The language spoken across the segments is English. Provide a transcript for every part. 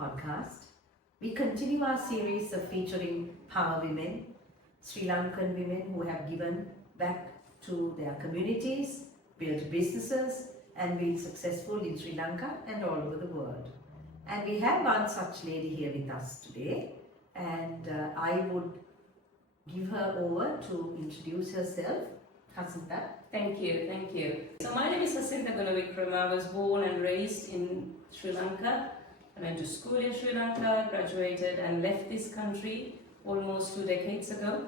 podcast. We continue our series of featuring power women, Sri Lankan women who have given back to their communities, built businesses, and been successful in Sri Lanka and all over the world. And we have one such lady here with us today, and I would give her over to introduce herself. Hasintha. Thank you. So my name is Hasintha Gunawickrema. I was born and raised in Sri Lanka. I went to school in Sri Lanka, graduated and left this country almost 2 decades ago.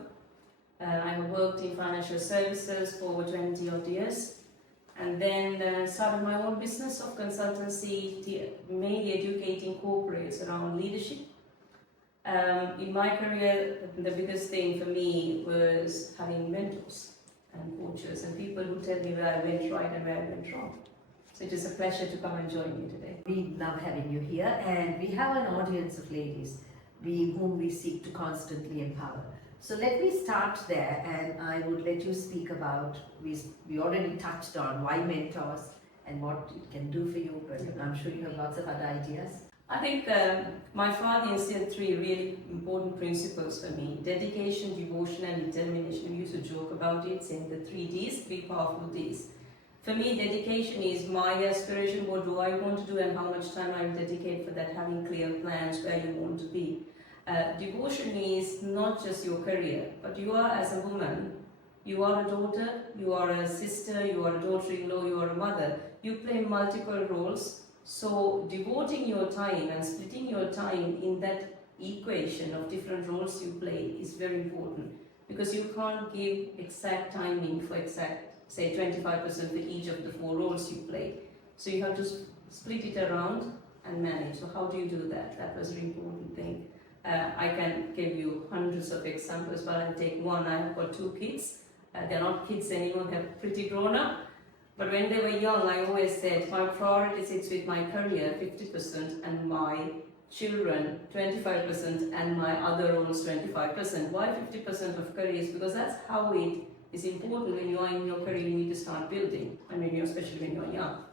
I have worked in financial services for over 20 odd years, and then started my own business of consultancy, mainly educating corporates around leadership. In my career, the biggest thing for me was having mentors and coaches and people who tell me where I went right and where I went wrong. So it is a pleasure to come and join me today. We love having you here, and we have an audience of ladies whom we seek to constantly empower. So let me start there, and I would let you speak about, we already touched on why mentors and what it can do for you, but I'm sure you have lots of other ideas. I think my father instilled 3 really important principles for me: dedication, devotion and determination. We used to joke about it, saying the 3 Ds, 3 powerful Ds. For me, dedication is my aspiration, what do I want to do and how much time I will dedicate for that, having clear plans where you want to be. Devotion is not just your career, but you are as a woman, you are a daughter, you are a sister, you are a daughter-in-law, you are a mother. You play multiple roles. So devoting your time and splitting your time in that equation of different roles you play is very important, because you can't give exact timing for say 25% for each of the 4 roles you play. So you have to split it around and manage. So how do you do that? That was an important thing. I can give you hundreds of examples, but I'll take one. I have got 2 kids. They're not kids anymore, they're pretty grown up. But when they were young, I always said my priority sits with my career 50% and my children 25% and my other roles 25%. Why 50% of careers? Because that's how it is important. When you are in your career, you need to start building, especially when you're young.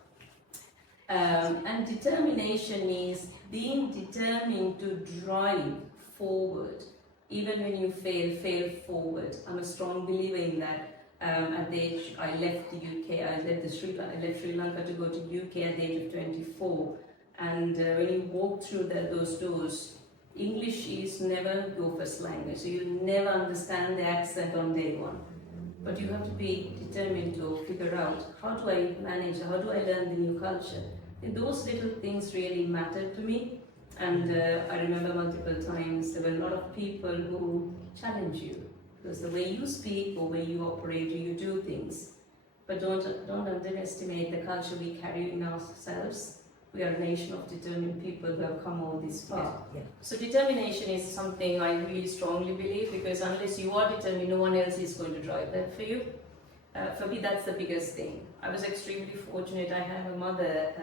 And determination is being determined to drive forward. Even when you fail forward. I'm a strong believer in that. At the age I left the UK, I left Sri Lanka to go to UK at the age of 24. And when you walk through those doors, English is never your first language, so you never understand the accent on day one. But you have to be determined to figure out, how do I manage, how do I learn the new culture? And those little things really mattered to me. And I remember multiple times there were a lot of people who challenge you. Because the way you speak or way you operate, you do things. But don't underestimate the culture we carry in ourselves. We are a nation of determined people who have come all this far. Yeah. So determination is something I really strongly believe, because unless you are determined, no one else is going to drive that for you. For me, that's the biggest thing. I was extremely fortunate. I have a mother,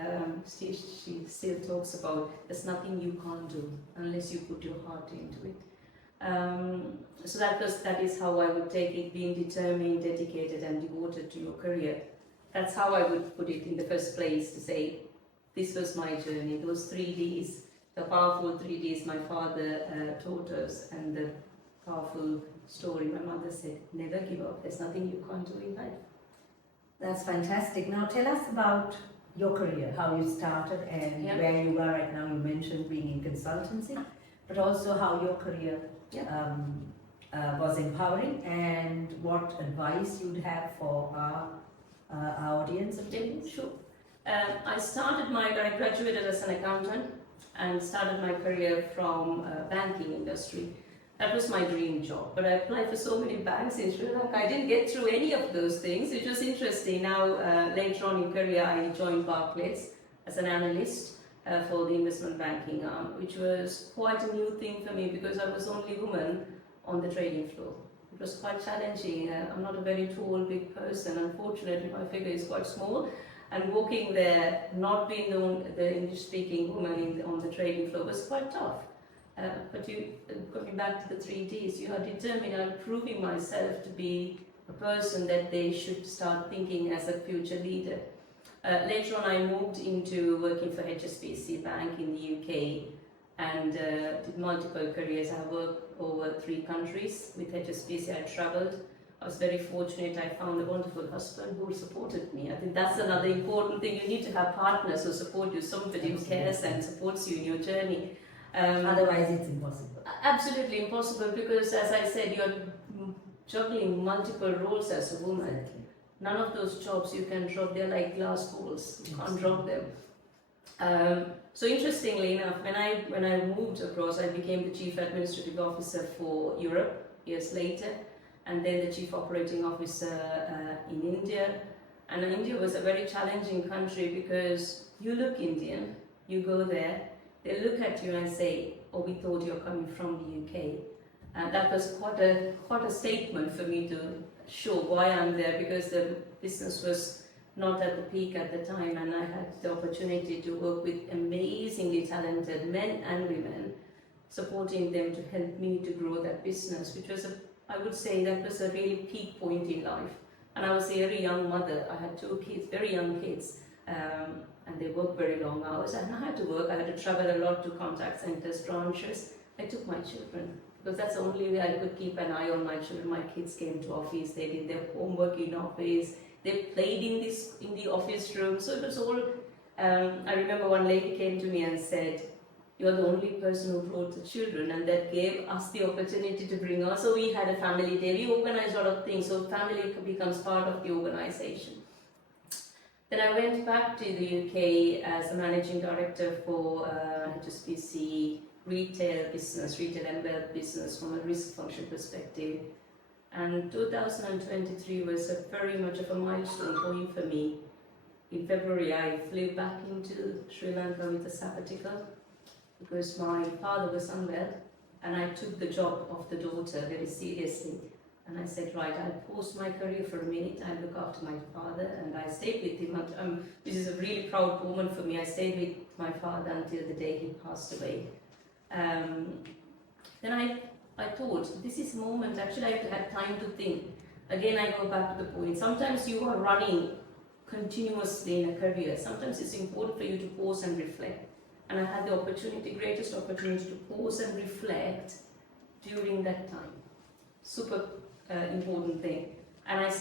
she still talks about, there's nothing you can't do unless you put your heart into it. So that is how I would take it, being determined, dedicated and devoted to your career. That's how I would put it in the first place, to say this was my journey. Those 3 Ds, the powerful 3 Ds my father taught us, and the powerful story my mother said, never give up, there's nothing you can't do in life. That's fantastic. Now tell us about your career, how you started and where you are right now. You mentioned being in consultancy, but also how your career was empowering, and what advice you'd have for our audience of ladies. Sure. I graduated as an accountant and started my career from banking industry. That was my dream job, but I applied for so many banks in Sri Lanka. I didn't get through any of those things. It was interesting. Now, later on in career, I joined Barclays as an analyst for the investment banking arm, which was quite a new thing for me, because I was the only woman on the trading floor. It was quite challenging. I'm not a very tall, big person. Unfortunately, my figure is quite small. And walking there, not being the English-speaking woman on the trading floor, was quite tough. But coming back to the 3 Ds, you are determined. I'm proving myself to be a person that they should start thinking as a future leader. Later on, I moved into working for HSBC Bank in the UK, and did multiple careers. I worked over 3 countries with HSBC. I traveled. I was very fortunate. I found a wonderful husband who supported me. I think that's another important thing. You need to have partners who support you, somebody who cares and supports you in your journey. Otherwise, it's impossible. Absolutely impossible, because, as I said, you're juggling multiple roles as a woman. Exactly. None of those jobs you can drop. They're like glass balls. You can't drop them. So interestingly enough, when I moved across, I became the Chief Administrative Officer for Europe years later, and then the Chief Operating Officer in India. And India was a very challenging country, because you look Indian, you go there, they look at you and say, "Oh, we thought you're coming from the UK." And that was quite a statement for me to show why I'm there, because the business was not at the peak at the time, and I had the opportunity to work with amazingly talented men and women, supporting them to help me to grow that business, which was I would say that was a really peak point in life. And I was a very young mother. I had 2 kids, very young kids, and they worked very long hours, and I had to work. I had to travel a lot to contact centers, branches. I took my children, because that's the only way I could keep an eye on my children. My kids came to office, they did their homework in office, they played in the office room. So it was all, I remember one lady came to me and said, "You're the only person who brought the children," and that gave us the opportunity to bring us. So we had a family day, we organized a lot of things, so family becomes part of the organization. Then I went back to the UK as a managing director for HSBC retail and wealth business from a risk function perspective. And 2023 was very much of a milestone point for me. In February, I flew back into Sri Lanka with a sabbatical, because my father was unwell, and I took the job of the daughter very seriously. And I said, right, I'll pause my career for a minute, I'll look after my father, and I stayed with him. This is a really proud moment for me. I stayed with my father until the day he passed away. Then I thought, this is a moment, actually I had time to think. Again, I go back to the point. Sometimes you are running continuously in a career. Sometimes it's important for you to pause and reflect. And I had the opportunity, greatest opportunity, to pause and reflect during that time. Super important thing. And I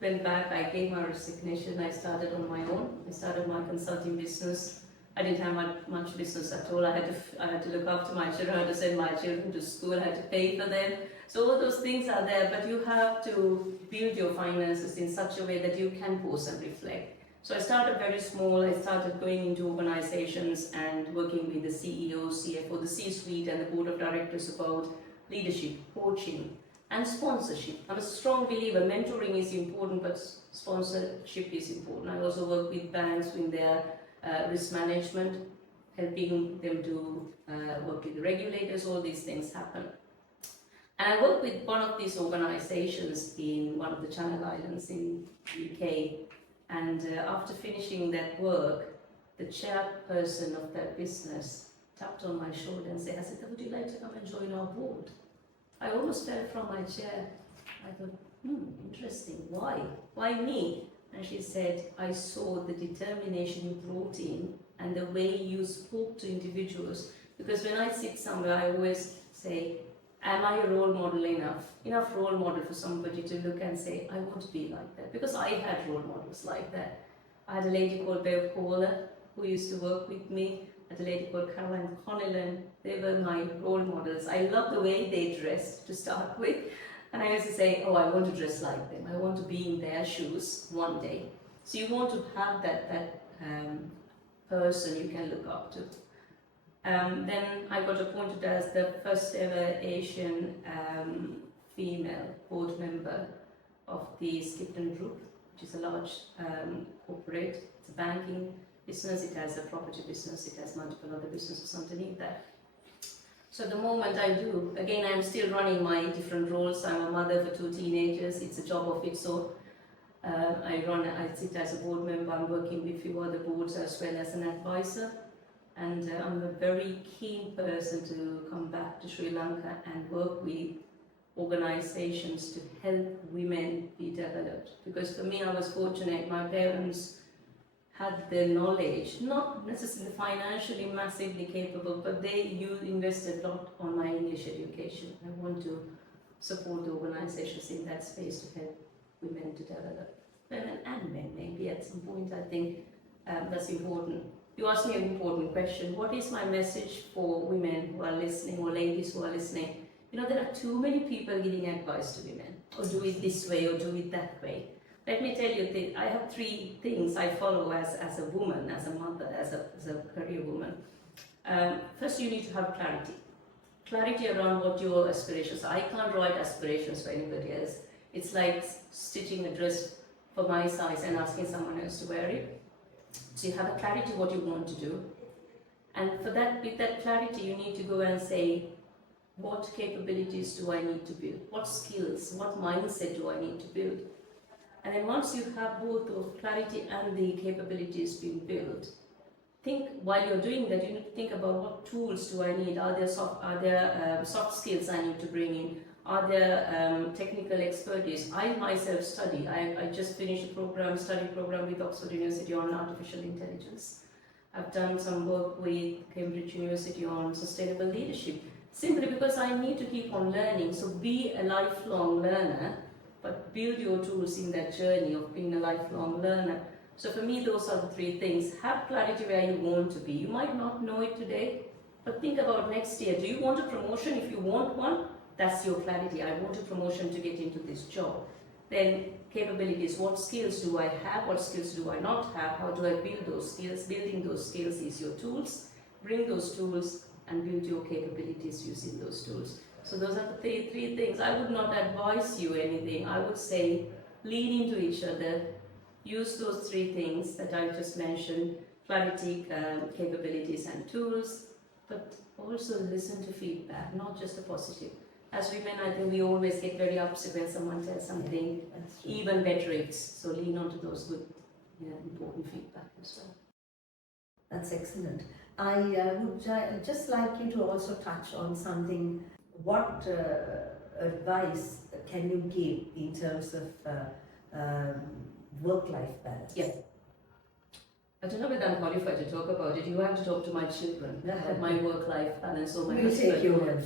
went back, I gave my resignation, I started on my own. I started my consulting business. I didn't have much business at all. I had to look after my children, I had to send my children to school, I had to pay for them. So all those things are there, but you have to build your finances in such a way that you can pause and reflect. So I started very small. I started going into organizations and working with the CEO, CFO, the C-suite and the board of directors about leadership, coaching and sponsorship. I'm a strong believer mentoring is important, but sponsorship is important. I also work with banks in their risk management, helping them to work with the regulators. All these things happen. And I work with one of these organizations in one of the Channel Islands in the UK. And after finishing that work, the chairperson of that business tapped on my shoulder and said, "Hasintha, would you like to come and join our board?" I almost fell from my chair. I thought, interesting, why? Why me? And she said, "I saw the determination you brought in and the way you spoke to individuals." Because when I sit somewhere, I always say, am I a role model enough? Enough role model for somebody to look and say, I want to be like that. Because I had role models like that. I had a lady called Bev Kohler who used to work with me. I had a lady called Caroline Connellan. They were my role models. I loved the way they dressed to start with. And I used to say, oh, I want to dress like them. I want to be in their shoes one day. So you want to have that person you can look up to. Then I got appointed as the first ever Asian female board member of the Skipton Group, which is a large corporate. It's a banking business, it has a property business, it has multiple other businesses underneath that. So the moment I do, again I'm still running my different roles. I'm a mother for 2 teenagers, it's a job of its own. I sit as a board member, I'm working with a few other boards as well as an advisor. And I'm a very keen person to come back to Sri Lanka and work with organizations to help women be developed. Because for me, I was fortunate, my parents had the knowledge, not necessarily financially massively capable, but you invested a lot on my English education. I want to support the organizations in that space to help women to develop, women and men maybe at some point. I think that's important. You asked me an important question. What is my message for women who are listening, or ladies who are listening? You know, there are too many people giving advice to women, or do it this way, or do it that way. Let me tell you, I have 3 things I follow as a woman, as a mother, as a career woman. First, you need to have clarity. Clarity around what your aspirations are. I can't write aspirations for anybody else. It's like stitching a dress for my size and asking someone else to wear it. So you have a clarity what you want to do. And for that, with that clarity, you need to go and say, what capabilities do I need to build? What skills, what mindset do I need to build? And then once you have both the clarity and the capabilities being built, think while you're doing that, you need to think about what tools do I need? Are there soft skills I need to bring in? Are there technical expertise? I myself study. I just finished a study program with Oxford University on artificial intelligence. I've done some work with Cambridge University on sustainable leadership, simply because I need to keep on learning. So be a lifelong learner, but build your tools in that journey of being a lifelong learner. So for me, those are the 3 things. Have clarity where you want to be. You might not know it today, but think about next year. Do you want a promotion? If you want one, that's your clarity. I want a promotion to get into this job. Then capabilities. What skills do I have? What skills do I not have? How do I build those skills? Building those skills is your tools. Bring those tools and build your capabilities using those tools. So those are the 3 things. I would not advise you anything. I would say lean into each other. Use those 3 things that I just mentioned, clarity, capabilities and tools, but also listen to feedback, not just the positive. As women, I think we always get very upset when someone tells something, even better it's. So lean onto those good, important feedback as well. That's excellent. I would just like you to also touch on something. What advice can you give in terms of work-life balance? Yes. I don't know whether I'm qualified to talk about it. You have to talk to my children about my work-life balance or my We'll take your word.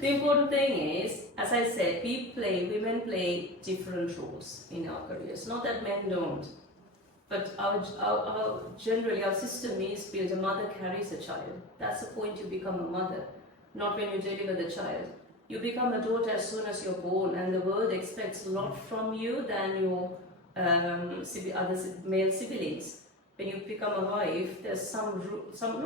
The important thing is, as I said, women play different roles in our careers. Not that men don't, but generally our system is built. A mother carries a child. That's the point you become a mother, not when you deliver the child. You become a daughter as soon as you're born, and the world expects a lot from you than your other male siblings. When you become a wife, there's some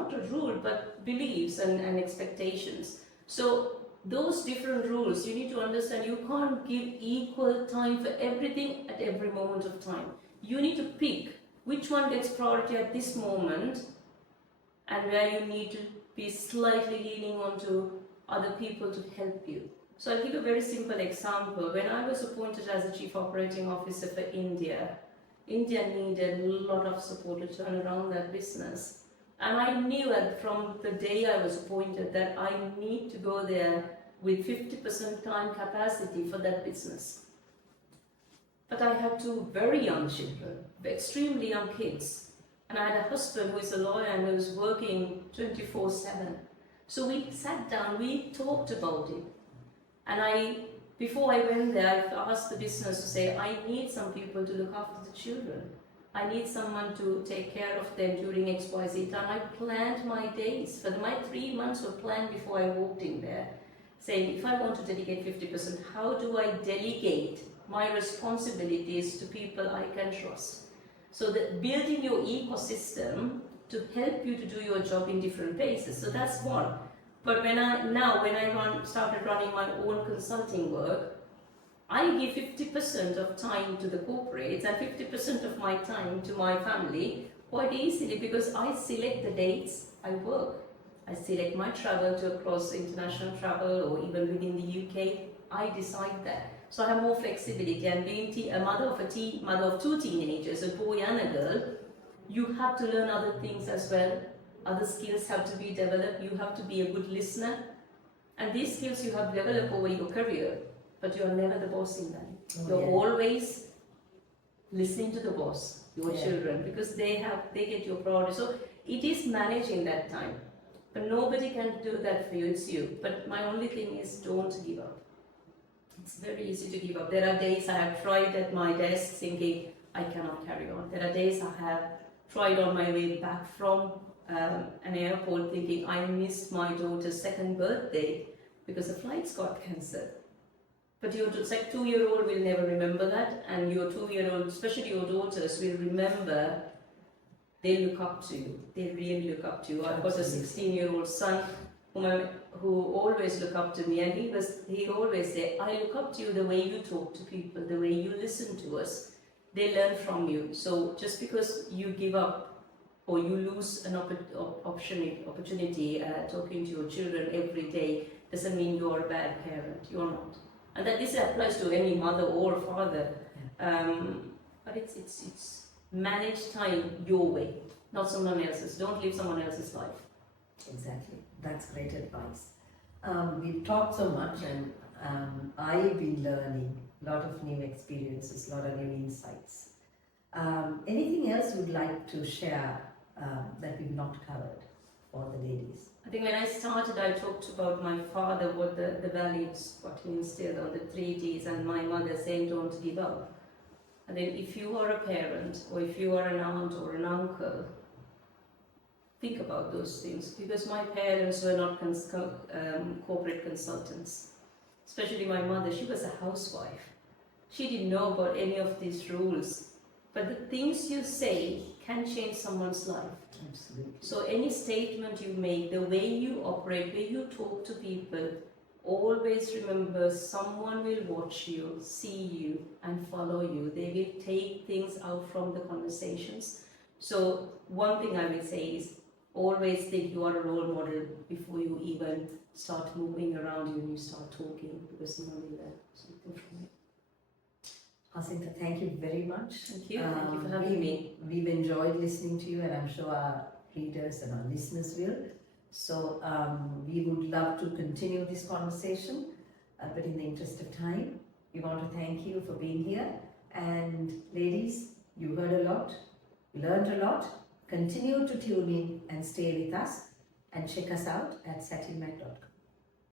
not a rule, but beliefs and expectations. So those different rules, you need to understand. You can't give equal time for everything at every moment of time. You need to pick which one gets priority at this moment, and where you need to be slightly leaning onto other people to help you. So I'll give a very simple example. When I was appointed as the Chief Operating Officer for India needed a lot of support to turn around that business. And I knew that from the day I was appointed that I need to go there with 50% time capacity for that business. But I had 2 very young children, extremely young kids. And I had a husband who is a lawyer and who was working 24/7. So we sat down, we talked about it. And before I went there, I asked the business to say, I need some people to look after the children. I need someone to take care of them during XYZ time. I planned my days. My 3 months were planned before I walked in there, saying, if I want to dedicate 50%, how do I delegate my responsibilities to people I can trust? So that building your ecosystem to help you to do your job in different paces. So that's one. But when I started running my own consulting work, I give 50% of time to the corporates and 50% of my time to my family quite easily, because I select the dates I work. I select my travel to across international travel or even within the UK. I decide that. So I have more flexibility, and being a mother of 2 teenagers, a boy and a girl, you have to learn other things as well. Other skills have to be developed. You have to be a good listener. And these skills you have developed over your career, but you are never the boss in them. You're always listening to the boss, your Yeah. children, because they get your priority. So it is managing that time. But nobody can do that for you, it's you. But my only thing is don't give up. It's very easy to give up. There are days I have tried at my desk thinking I cannot carry on. There are days I have tried on my way back from an airport thinking I missed my daughter's second birthday because the flights got cancelled. But your 2-year-old will never remember that, and your 2-year-old, especially your daughters, will remember. They look up to you. They really look up to you. I've got a 16-year-old son who always look up to me, and he always say, I look up to you the way you talk to people, the way you listen to us. They learn from you. So just because you give up or you lose an opportunity talking to your children every day doesn't mean you're a bad parent. You're not. And that this applies to any mother or father. But it's manage time your way, not someone else's. Don't live someone else's life. Exactly. That's great advice. We've talked so much, and I've been learning a lot of new experiences, a lot of new insights. Anything else you'd like to share that we've not covered for the ladies? I think when I started, I talked about my father, what the values, what he instilled on the 3 Ds, and my mother saying don't give up. And then if you are a parent, or if you are an aunt or an uncle, think about those things, because my parents were not corporate consultants. Especially my mother, she was a housewife. She didn't know about any of these rules. But the things you say can change someone's life. Absolutely. So any statement you make, the way you operate, way you talk to people, always remember someone will watch you, see you, and follow you. They will take things out from the conversations. So one thing I will say is, always think you are a role model before you even start moving around you and you start talking, because you will learn something from it. Hasintha, thank you very much. Thank you. Thank you for having me. We've enjoyed listening to you, and I'm sure our readers and our listeners will. So we would love to continue this conversation, but in the interest of time, we want to thank you for being here. And ladies, you heard a lot, learned a lot. Continue to tune in and stay with us, and check us out at satynmet.com.